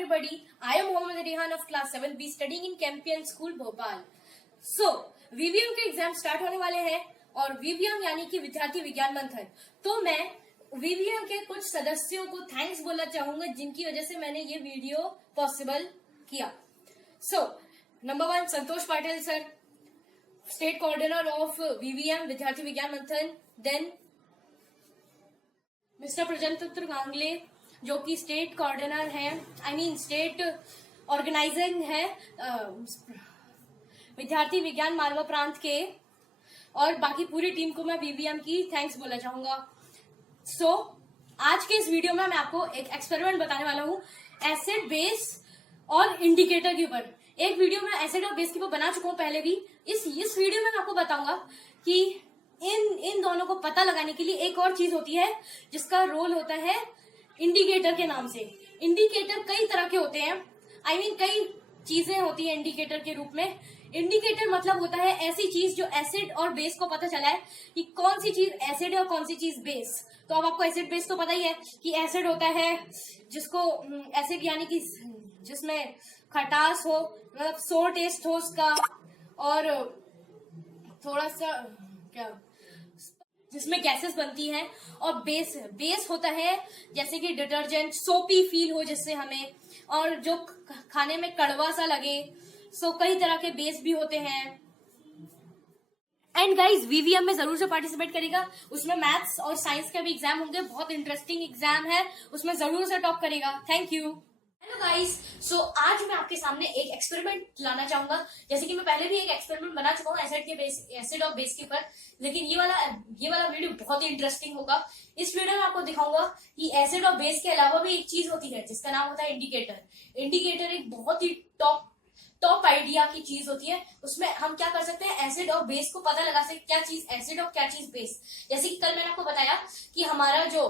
everybody. I am Mohammad Rehan of class 7B studying in Campion School, Bhopal. So, VVM के exam start होने वाले हैं और VVM यानी कि विद्यार्थी विज्ञान मंथन. तो मैं VVM के कुछ सदस्यों को थैंक्स बोलना चाहूंगा जिनकी वजह से मैंने ये वीडियो पॉसिबल किया. So, number 1 Santosh Patil sir, state coordinator of VVM विद्यार्थी विज्ञान मंथन. देन मिस्टर प्रजंतपुत्र गांगले जो कि स्टेट कोऑर्डिनेटर है, स्टेट ऑर्गेनाइजिंग है विद्यार्थी विज्ञान मालवा प्रांत के. और बाकी पूरी टीम को मैं वीवीएम की थैंक्स बोलना चाहूंगा. सो आज के इस वीडियो में मैं आपको एक एक्सपेरिमेंट बताने वाला हूँ एसिड बेस और इंडिकेटर के ऊपर. एक वीडियो में एसिड और बेस के ऊपर बना चुका हूँ पहले भी. इस वीडियो में मैं आपको बताऊंगा कि इन दोनों को पता लगाने के लिए एक और चीज होती है जिसका रोल होता है इंडिकेटर के नाम से. इंडिकेटर कई तरह के होते हैं, कई चीजें होती है इंडिकेटर के रूप में. इंडिकेटर मतलब होता है ऐसी चीज जो एसिड और बेस को पता चला है कि कौन सी चीज एसिड है और कौन सी चीज बेस. तो अब आपको एसिड बेस तो पता ही है कि एसिड होता है जिसको एसिड यानी कि जिसमें खटास हो, मतलब सोर टेस्ट हो उसका, और थोड़ा सा जिसमें गैसेस बनती हैं. और बेस होता है जैसे कि डिटर्जेंट, सोपी फील हो जिससे हमें, और जो खाने में कड़वा सा लगे. सो कई तरह के बेस भी होते हैं. एंड गाइज वीवीएम में जरूर से पार्टिसिपेट करेगा. उसमें मैथ्स और साइंस के भी एग्जाम होंगे. बहुत इंटरेस्टिंग एग्जाम है, उसमें जरूर से टॉप करेगा. Thank you. Hello guys, so आज मैं आपके सामने एक एक्सपेरिमेंट लाना चाहूंगा. जैसे कि मैं पहले भी एक एक्सपेरिमेंट बना चुका हूँ एसिड और बेस के ऊपर, लेकिन ये वाला वीडियो बहुत ही इंटरेस्टिंग होगा. इस वीडियो में आपको दिखाऊंगा कि एसिड और बेस के अलावा भी एक चीज होती है जिसका नाम होता है इंडिकेटर. इंडिकेटर एक बहुत ही टॉप आइडिया की चीज होती है. उसमें हम क्या कर सकते हैं, एसिड और बेस को पता लगा सकते हैं क्या चीज एसिड और क्या चीज बेस. जैसे कि कल मैंने आपको बताया कि हमारा जो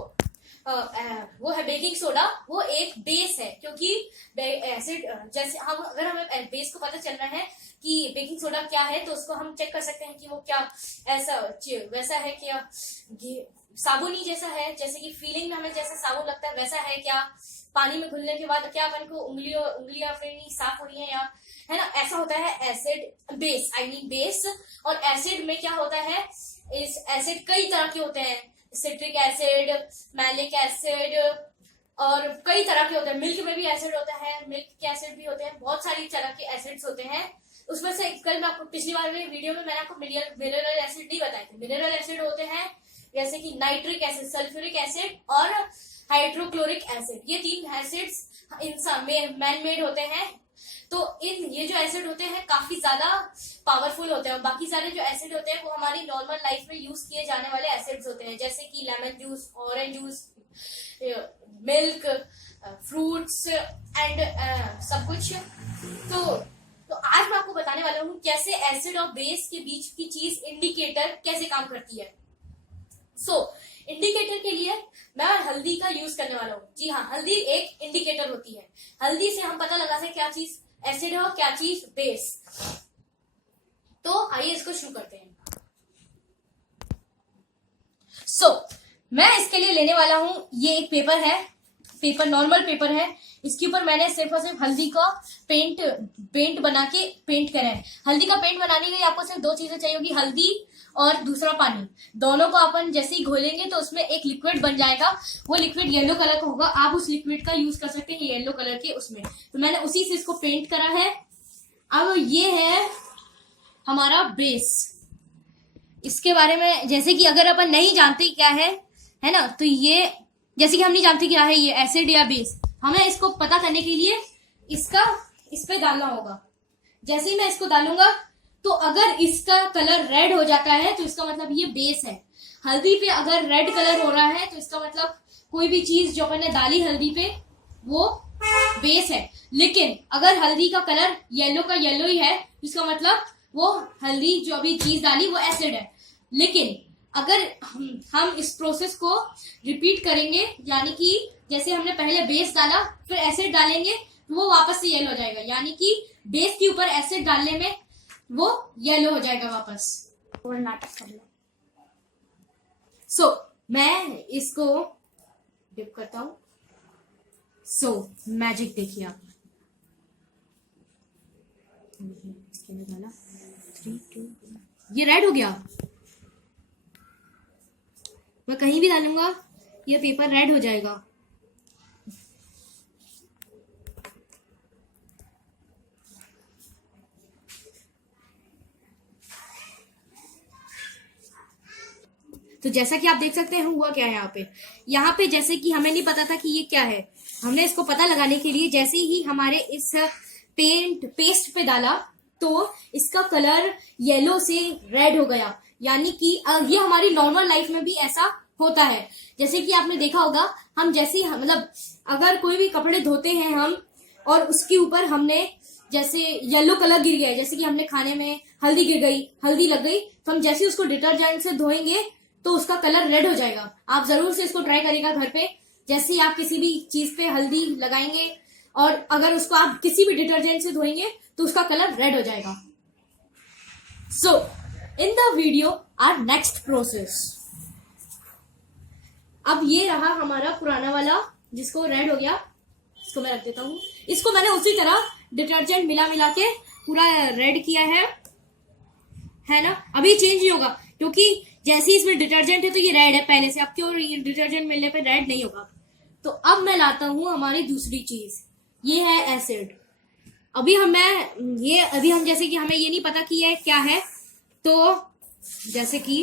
वो है बेकिंग सोडा, वो एक बेस है, क्योंकि एसिड जैसे अगर हमें बेस को पता चल रहा है कि बेकिंग सोडा क्या है तो उसको हम चेक कर सकते हैं कि वो क्या वैसा है, क्या साबुनी जैसा है, जैसे कि फीलिंग में हमें जैसा साबुन लगता है वैसा है क्या, पानी में घुलने के बाद क्या अपन को उंगलियां अपनी साफ हो रही है, या है ना. ऐसा होता है एसिड बेस. बेस और एसिड में क्या होता है, इस एसिड कई तरह के होते हैं. सिट्रिक एसिड, मैलिक एसिड, और कई तरह के होते हैं. मिल्क में भी एसिड होता है, मिल्क के एसिड भी होते हैं. बहुत सारी तरह के एसिड्स होते हैं. उसमें से कल मैं आपको पिछली बार में वीडियो में मैंने आपको मिनरल एसिड नहीं बताए थे. मिनरल एसिड होते हैं जैसे कि नाइट्रिक एसिड, सल्फ्यूरिक एसिड और हाइड्रोक्लोरिक एसिड. ये 3 एसिड्स इंसान में मैन मेड होते हैं. तो ये जो एसिड होते हैं काफी ज्यादा पावरफुल होते हैं. और बाकी सारे जो एसिड होते हैं वो हमारी नॉर्मल लाइफ में यूज किए जाने वाले एसिड्स होते हैं, जैसे कि lemon juice, orange juice, milk, fruits and सब कुछ. तो आज मैं आपको बताने वाला हूँ कैसे एसिड और बेस के बीच की चीज इंडिकेटर कैसे काम करती है. इंडिकेटर के लिए मैं हल्दी का यूज करने वाला हूँ. जी हाँ, हल्दी एक इंडिकेटर होती है. हल्दी से हम पता लगा सकते क्या चीज एसिड है और क्या चीज बेस. तो आइए इसको शुरू करते हैं. मैं इसके लिए लेने वाला हूँ, ये एक पेपर नॉर्मल पेपर है. इसके ऊपर मैंने सिर्फ और सिर्फ हल्दी का पेंट बना के पेंट करा है. हल्दी का पेंट बनाने के लिए आपको सिर्फ 2 चीजें चाहिए होगी, हल्दी और दूसरा पानी. दोनों को अपन जैसे ही घोलेंगे तो उसमें एक लिक्विड बन जाएगा. वो लिक्विड येलो कलर का होगा. आप उस लिक्विड का यूज कर सकते हैं येलो कलर के उसमें. तो मैंने उसी से इसको पेंट करा है. अब ये है हमारा बेस. इसके बारे में जैसे कि अगर अपन नहीं जानते क्या है ना, तो ये जैसे कि हम नहीं जानते क्या है ये एसिड या बेस, हमें इसको पता करने के लिए इस पे डालना होगा. जैसे ही मैं इसको डालूंगा तो अगर इसका कलर रेड हो जाता है तो इसका मतलब ये बेस है. हल्दी पे अगर रेड कलर हो रहा है तो इसका मतलब कोई भी चीज जो मैंने डाली हल्दी पे वो बेस है. लेकिन अगर हल्दी का कलर येलो का येलो ही है तो इसका मतलब वो हल्दी जो अभी चीज डाली वो एसिड है. लेकिन अगर हम इस प्रोसेस को रिपीट करेंगे, यानी कि जैसे हमने पहले बेस डाला फिर एसिड डालेंगे तो वो वापस से येलो हो जाएगा. यानी कि बेस के ऊपर एसिड डालने में वो येलो हो जाएगा वापस. और नाटक कर लो. मैं इसको डिप करता हूं. सो मैजिक देखिए आप, इसके अंदर डाला 3 2, ये रेड हो गया। मैं कहीं भी डालूंगा ये पेपर रेड हो जाएगा। तो जैसा कि आप देख सकते हैं हुआ क्या है यहाँ पे जैसे कि हमें नहीं पता था कि ये क्या है, हमने इसको पता लगाने के लिए जैसे ही हमारे इस पेस्ट पे डाला तो इसका कलर येलो से रेड हो गया। यानी कि ये हमारी नॉर्मल लाइफ में भी ऐसा होता है। जैसे कि आपने देखा होगा, हम जैसे ही मतलब अगर कोई भी कपड़े धोते हैं हम और उसके ऊपर हमने जैसे येलो कलर गिर गया, जैसे कि हमने खाने में हल्दी गिर गई, हल्दी लग गई, तो हम जैसे उसको डिटर्जेंट से धोएंगे तो उसका कलर रेड हो जाएगा। आप जरूर से इसको ट्राई करिएगा घर पे। जैसे ही आप किसी भी चीज पे हल्दी लगाएंगे और अगर उसको आप किसी भी डिटर्जेंट से धोएंगे तो उसका कलर रेड हो जाएगा। So in the video our next process. अब ये रहा हमारा पुराना वाला जिसको रेड हो गया, इसको मैं रख देता हूं। इसको मैंने उसी तरह डिटर्जेंट मिला मिला के पूरा रेड किया है ना। अभी चेंज नहीं होगा क्योंकि जैसे इसमें डिटर्जेंट है तो ये रेड है पहले से। अब क्यों डिटर्जेंट मिलने पे रेड नहीं होगा। तो अब मैं लाता हूं हमारी दूसरी चीज, ये है एसिड। अभी हम जैसे कि हमें ये नहीं पता कि ये क्या है, तो जैसे कि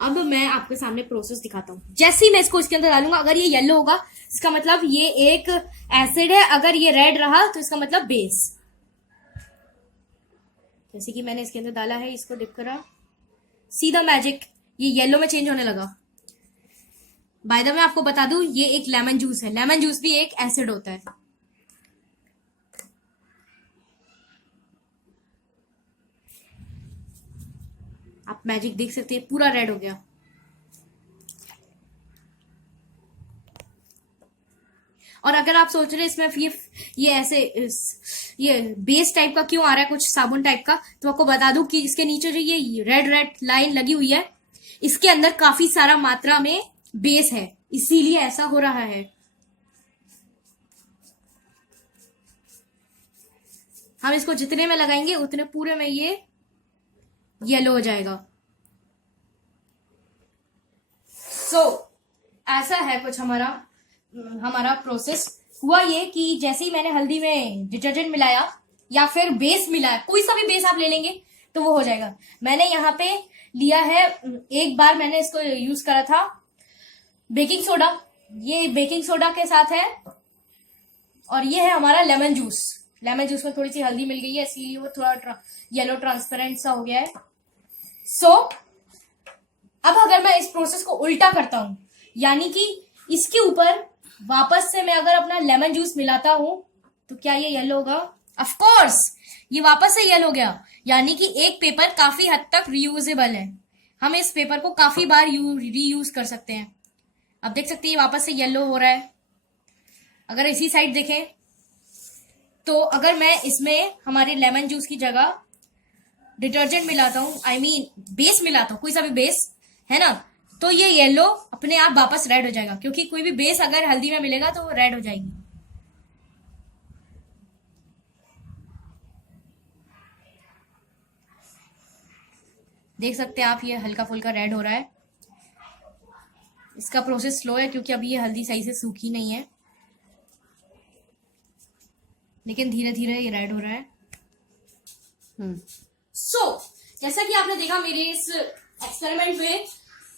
अब मैं आपके सामने प्रोसेस दिखाता हूं। जैसे ही मैं इसको इसके अंदर डालूंगा, अगर ये येलो होगा इसका मतलब ये एक एसिड है, अगर ये रेड रहा तो इसका मतलब बेस। जैसे कि मैंने इसके अंदर डाला है, इसको डिप करा, सी द मैजिक, ये येलो में चेंज होने लगा। बाय द वे मैं आपको बता दूं ये एक लेमन जूस है। लेमन जूस भी एक एसिड होता है। आप मैजिक देख सकते हैं, पूरा रेड हो गया। और अगर आप सोच रहे हैं इसमें ये ऐसे ये बेस टाइप का क्यों आ रहा है, कुछ साबुन टाइप का, तो आपको बता दूं कि इसके नीचे जो ये रेड रेड लाइन लगी हुई है, इसके अंदर काफी सारा मात्रा में बेस है, इसीलिए ऐसा हो रहा है। हम इसको जितने में लगाएंगे उतने पूरे में ये येलो हो जाएगा। सो ऐसा है कुछ हमारा प्रोसेस। हुआ ये कि जैसे ही मैंने हल्दी में डिटर्जेंट मिलाया या फिर बेस मिलाया, कोई सा भी बेस आप ले लेंगे तो वो हो जाएगा। मैंने यहाँ पे लिया है, एक बार मैंने इसको यूज करा था बेकिंग सोडा, ये बेकिंग सोडा के साथ है, और ये है हमारा लेमन जूस। लेमन जूस में थोड़ी सी हल्दी मिल गई है इसीलिए वो थोड़ा येलो ट्रांसपेरेंट सा हो गया है। सो अब अगर मैं इस प्रोसेस को उल्टा करता हूं, यानी कि इसके ऊपर वापस से मैं अगर अपना लेमन जूस मिलाता हूं तो क्या ये येलो होगा? ऑफ कोर्स ये वापस से येलो हो गया। यानी कि एक पेपर काफी हद तक रीयूजेबल है, हम इस पेपर को काफी बार रीयूज कर सकते हैं। अब देख सकते हैं ये वापस से येलो हो रहा है। अगर इसी साइड देखें तो अगर मैं इसमें हमारे लेमन जूस की जगह डिटर्जेंट मिलाता हूं, आई मीन बेस मिलाता हूं, कोई सा भी बेस है ना, तो ये येलो अपने आप वापस रेड हो जाएगा, क्योंकि कोई भी बेस अगर हल्दी में मिलेगा तो वो रेड हो जाएगी। देख सकते हैं आप, ये हल्का फुल्का रेड हो रहा है। इसका प्रोसेस स्लो है क्योंकि अभी ये हल्दी सही से सूखी नहीं है, लेकिन धीरे धीरे ये रेड हो रहा है। जैसा कि आपने देखा मेरे इस एक्सपेरिमेंट में,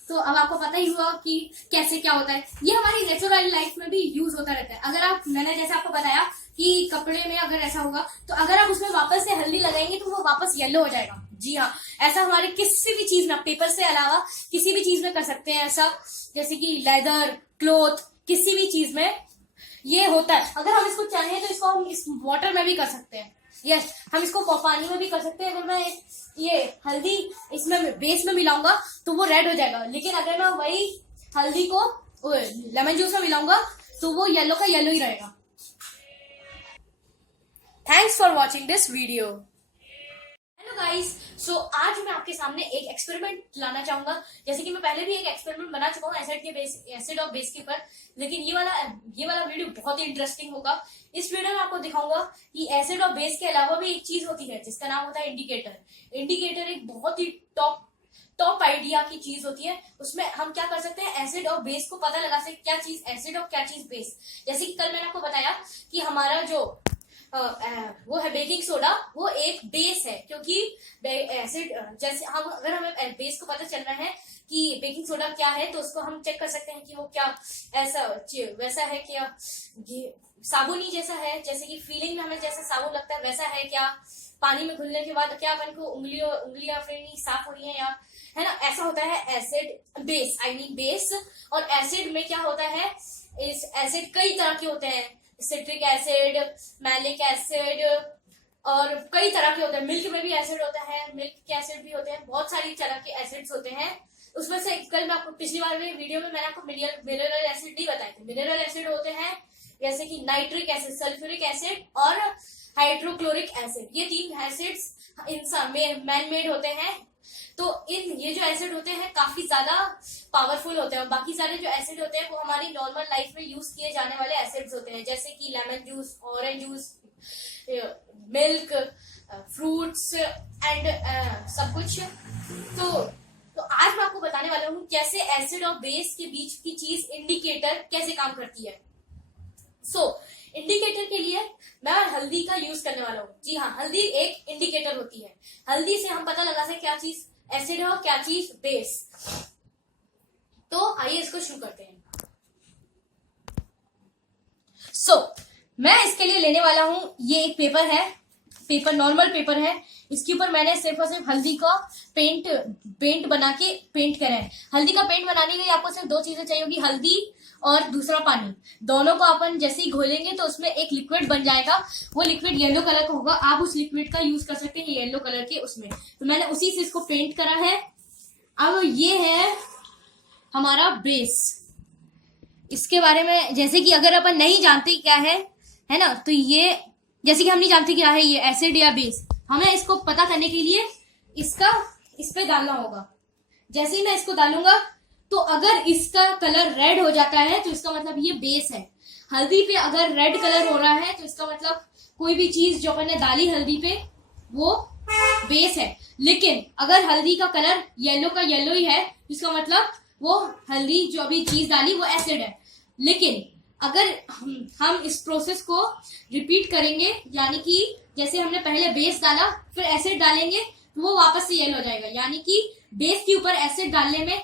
तो अब आपको पता ही हुआ कि कैसे क्या होता है। ये हमारी नेचुरल लाइफ में भी यूज होता रहता है। अगर मैंने जैसे आपको बताया कि कपड़े में अगर ऐसा होगा तो अगर आप उसमें वापस से हल्दी लगाएंगे तो वो वापस येलो हो जाएगा। जी हाँ, ऐसा हमारे किसी भी चीज में, पेपर से अलावा किसी भी चीज में कर सकते हैं ऐसा, जैसे कि लेदर, क्लोथ, किसी भी चीज में ये होता है। अगर हम इसको चाहें तो इसको हम इस वाटर में भी कर सकते हैं। यस, हम इसको पानी में भी कर सकते हैं। अगर मैं ये हल्दी इसमें बेस में मिलाऊंगा तो वो रेड हो जाएगा, लेकिन अगर मैं वही हल्दी को लेमन जूस में मिलाऊंगा तो वो येलो का येलो ही रहेगा। Thanks for watching this video. Hello hello guys, so आज मैं आपके सामने एक एक्सपेरिमेंट लाना चाहूंगा। जैसे कि मैं पहले भी एक एक्सपेरिमेंट बना चुका हूँ एसिड और बेस के ऊपर, लेकिन ये वाला वीडियो बहुत ही इंटरेस्टिंग होगा। इस वीडियो में आपको दिखाऊंगा कि एसिड और बेस के अलावा भी एक चीज होती है जिसका नाम होता है इंडिकेटर। इंडिकेटर एक बहुत ही टॉप आइडिया की चीज होती है। उसमें हम क्या कर सकते हैं, एसिड और बेस को पता लगा सकते क्या चीज एसिड और क्या चीज बेस। जैसे कि कल मैंने आपको बताया कि हमारा जो वो है बेकिंग सोडा, वो एक बेस है, क्योंकि एसिड जैसे अगर हमें बेस को पता चल रहा है कि बेकिंग सोडा क्या है, तो उसको हम चेक कर सकते हैं कि वो क्या ऐसा वैसा है क्या, साबुनी जैसा है, जैसे कि फीलिंग में हमें जैसा साबुन लगता है वैसा है क्या, पानी में घुलने के बाद क्या अपन को उंगलियां फिर साफ हो रही है या, है ना। ऐसा होता है acid base, I mean base. और एसिड में क्या होता है, इस एसिड कई तरह के होते हैं, सिट्रिक एसिड, मैलिक एसिड, और कई तरह के होते हैं। मिल्क में भी एसिड होता है, मिल्क के एसिड भी होते हैं, बहुत सारी तरह के एसिड्स होते हैं। उसमें से कल मैं आपको पिछली बार में वीडियो में मैंने आपको मिनरल एसिड नहीं बताए थे। मिनरल एसिड होते हैं जैसे कि नाइट्रिक एसिड, सल्फ्यूरिक एसिड और हाइड्रोक्लोरिक एसिड। ये 3 एसिड्स इंसान मैन मेड होते हैं। तो ये जो एसिड होते हैं काफी ज्यादा पावरफुल होते हैं। और बाकी सारे जो एसिड होते हैं वो हमारी नॉर्मल लाइफ में यूज किए जाने वाले एसिड्स होते हैं, जैसे कि lemon juice, orange juice, milk, fruits and सब कुछ। तो आज मैं आपको बताने वाला हूँ कैसे एसिड और बेस के बीच की चीज इंडिकेटर कैसे काम करती है। इंडिकेटर के लिए मैं हल्दी का यूज करने वाला हूँ। जी हाँ, हल्दी एक इंडिकेटर होती है। हल्दी से हम पता लगा सकते क्या चीज एसिड है और क्या चीज बेस। तो आइए इसको शुरू करते हैं। मैं इसके लिए लेने वाला हूँ, ये एक पेपर है, नॉर्मल पेपर है। इसके ऊपर मैंने सिर्फ और सिर्फ हल्दी का पेंट बना के पेंट करा है। हल्दी का पेंट बनाने के लिए आपको सिर्फ 2 चीजें चाहिए होगी, हल्दी और दूसरा पानी। दोनों को अपन जैसे ही घोलेंगे तो उसमें एक लिक्विड बन जाएगा। वो लिक्विड येलो कलर का होगा। आप उस लिक्विड का यूज कर सकते हैं येलो कलर के उसमें। तो मैंने उसी से इसको पेंट करा है। अब ये है हमारा बेस। इसके बारे में जैसे कि अगर अपन नहीं जानते क्या है ना, तो ये जैसे कि हम नहीं जानते क्या है ये एसिड या बेस, हमें इसको पता करने के लिए इस पे डालना होगा। जैसे ही मैं इसको डालूंगा तो अगर इसका कलर रेड हो जाता है तो इसका मतलब ये बेस है। हल्दी पे अगर रेड कलर हो रहा है तो इसका मतलब कोई भी चीज जो मैंने डाली हल्दी पे वो बेस है। लेकिन अगर हल्दी का कलर येलो का येलो ही है, इसका मतलब वो हल्दी जो अभी चीज डाली वो एसिड है। लेकिन अगर हम इस प्रोसेस को रिपीट करेंगे, यानी कि जैसे हमने पहले बेस डाला फिर एसिड डालेंगे, तो वो वापस से येलो हो जाएगा। यानी कि बेस के ऊपर एसिड डालने में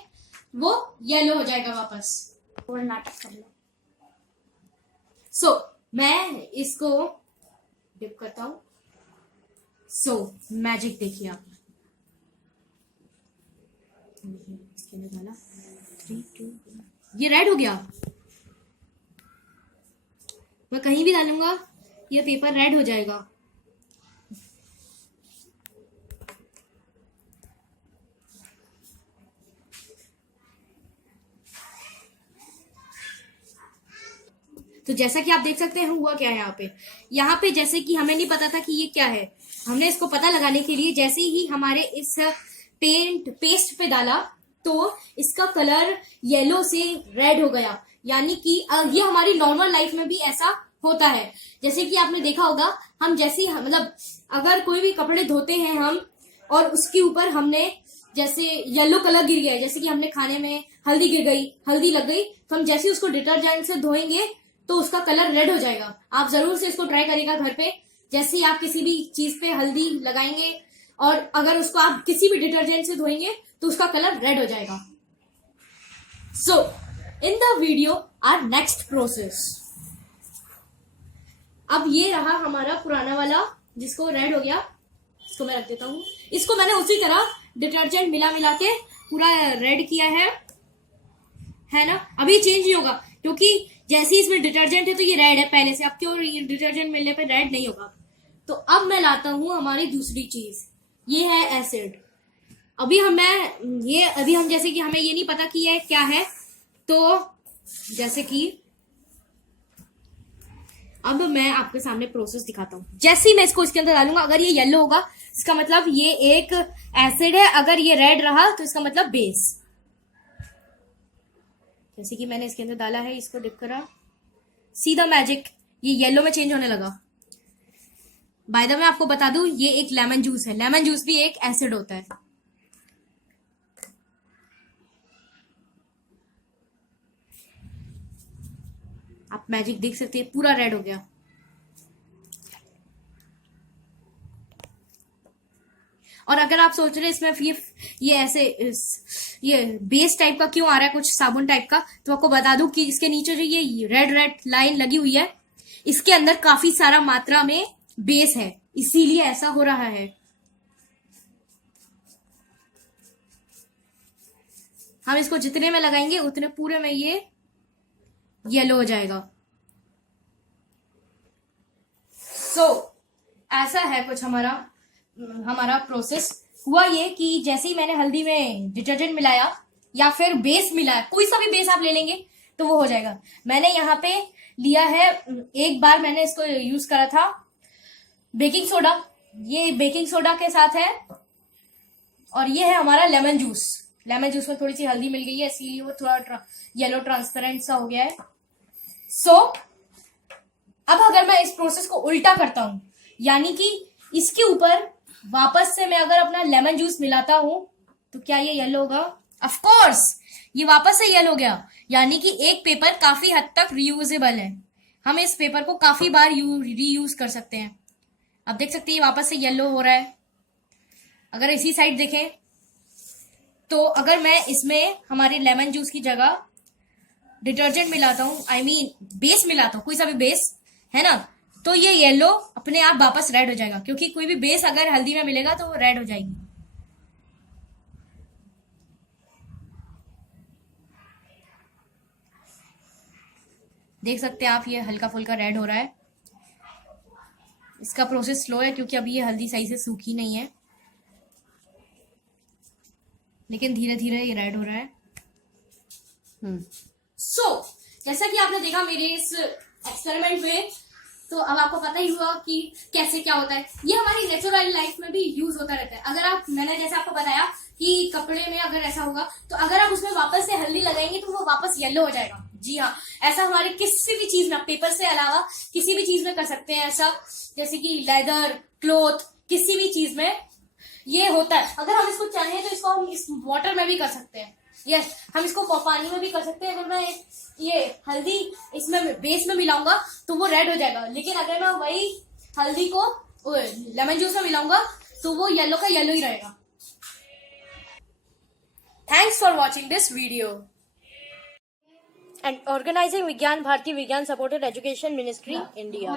वो येलो हो जाएगा वापस। और नाटक कर लो। मैं इसको डिप करता हूं। मैजिक देखिए आप। इसके लिए डाला 3 2 ये रेड हो गया। मैं कहीं भी डालूंगा ये पेपर रेड हो जाएगा। तो जैसा कि आप देख सकते हैं हुआ क्या है यहाँ पे जैसे कि हमें नहीं पता था कि ये क्या है। हमने इसको पता लगाने के लिए जैसे ही हमारे इस पेस्ट पे डाला तो इसका कलर येलो से रेड हो गया। यानी कि ये हमारी नॉर्मल लाइफ में भी ऐसा होता है। जैसे कि आपने देखा होगा, हम जैसे मतलब अगर कोई भी कपड़े धोते हैं हम और उसके ऊपर हमने जैसे येलो कलर गिर गया, जैसे कि हमने खाने में हल्दी गिर गई, हल्दी लग गई, तो हम जैसे उसको डिटर्जेंट से धोएंगे तो उसका कलर रेड हो जाएगा। आप जरूर से इसको ट्राई करिएगा घर पे। जैसे ही आप किसी भी चीज पे हल्दी लगाएंगे और अगर उसको आप किसी भी डिटर्जेंट से धोएंगे तो उसका कलर रेड हो जाएगा। In the video our next process. अब ये रहा हमारा पुराना वाला जिसको रेड हो गया, इसको मैं रख देता हूँ। इसको मैंने उसी तरह डिटर्जेंट मिला के पूरा रेड किया है ना। अभी चेंज नहीं होगा क्योंकि जैसे ही इसमें डिटर्जेंट है तो ये रेड है पहले से। अब क्यों ये डिटर्जेंट मिलने पे रेड नहीं होगा। तो अब मैं लाता हूं हमारी दूसरी चीज, ये है एसिड। अभी हम जैसे कि हमें ये नहीं पता कि ये क्या है, तो जैसे कि अब मैं आपके सामने प्रोसेस दिखाता हूँ। जैसे ही मैं इसको इसके अंदर डालूंगा, अगर ये येलो होगा इसका मतलब ये एक एसिड है, अगर ये रेड रहा तो इसका मतलब बेस। जैसे कि मैंने इसके अंदर डाला है, इसको डिप करा, सीधा मैजिक ये येलो में चेंज होने लगा। बाय द वे मैं आपको बता दूं, ये एक लेमन जूस है। लेमन जूस भी एक एसिड होता है। आप मैजिक देख सकते हैं, पूरा रेड हो गया। और अगर आप सोच रहे हैं इसमें ये ऐसे ये बेस टाइप का क्यों आ रहा है, कुछ साबुन टाइप का, तो आपको बता दूं कि इसके नीचे जो ये रेड रेड लाइन लगी हुई है, इसके अंदर काफी सारा मात्रा में बेस है, इसीलिए ऐसा हो रहा है। हम इसको जितने में लगाएंगे उतने पूरे में ये येलो हो जाएगा। ऐसा है कुछ हमारा प्रोसेस। हुआ ये कि जैसे ही मैंने हल्दी में डिटर्जेंट मिलाया या फिर बेस मिलाया, कोई सा भी बेस आप ले लेंगे तो वो हो जाएगा। मैंने यहाँ पे लिया है, एक बार मैंने इसको यूज करा था बेकिंग सोडा, ये बेकिंग सोडा के साथ है, और ये है हमारा लेमन जूस। लेमन जूस में थोड़ी सी हल्दी मिल गई है, इसीलिए वो थोड़ा येलो ट्रांसपेरेंट सा हो गया है। अब अगर मैं इस प्रोसेस को उल्टा करता हूं, यानी कि इसके ऊपर वापस से मैं अगर अपना लेमन जूस मिलाता हूं, तो क्या ये येलो होगा? ऑफ कोर्स ये वापस से येलो हो गया। यानी कि एक पेपर काफी हद तक रीयूजेबल है, हम इस पेपर को काफी बार रीयूज कर सकते हैं। अब देख सकते हैं वापस से येलो हो रहा है। अगर इसी साइड देखें तो अगर मैं इसमें हमारे लेमन जूस की जगह डिटर्जेंट मिलाता हूं, बेस मिलाता हूं, कोई सा भी बेस है ना, तो ये येलो अपने आप वापस रेड हो जाएगा, क्योंकि कोई भी बेस अगर हल्दी में मिलेगा तो वो रेड हो जाएगी। देख सकते हैं आप, ये हल्का फुल्का रेड हो रहा है। इसका प्रोसेस स्लो है क्योंकि अभी ये हल्दी सही से सूखी नहीं है, लेकिन धीरे धीरे ये रेड हो रहा है। जैसा कि आपने देखा मेरे इस एक्सपेरिमेंट में, तो अब आपको पता ही हुआ कि कैसे क्या होता है। ये हमारी नेचुरल लाइफ में भी यूज होता रहता है। अगर मैंने जैसे आपको बताया कि कपड़े में अगर ऐसा होगा, तो अगर आप उसमें वापस से हल्दी लगाएंगे तो वो वापस येलो हो जाएगा। जी हाँ, ऐसा हमारे किसी भी चीज में, पेपर से अलावा किसी भी चीज में कर सकते हैं ऐसा, जैसे कि लेदर, क्लोथ, किसी भी चीज में ये होता है। अगर हम इसको चाहें तो इसको हम इस वाटर में भी कर सकते हैं। यस, हम इसको पानी में भी कर सकते हैं। अगर मैं ये हल्दी इसमें बेस में मिलाऊंगा तो वो रेड हो जाएगा, लेकिन अगर मैं वही हल्दी को लेमन जूस में मिलाऊंगा तो वो येलो का येलो ही रहेगा। Thanks for watching this video and organising Vigyan Bharati विज्ञान सपोर्टेड एजुकेशन मिनिस्ट्री इंडिया।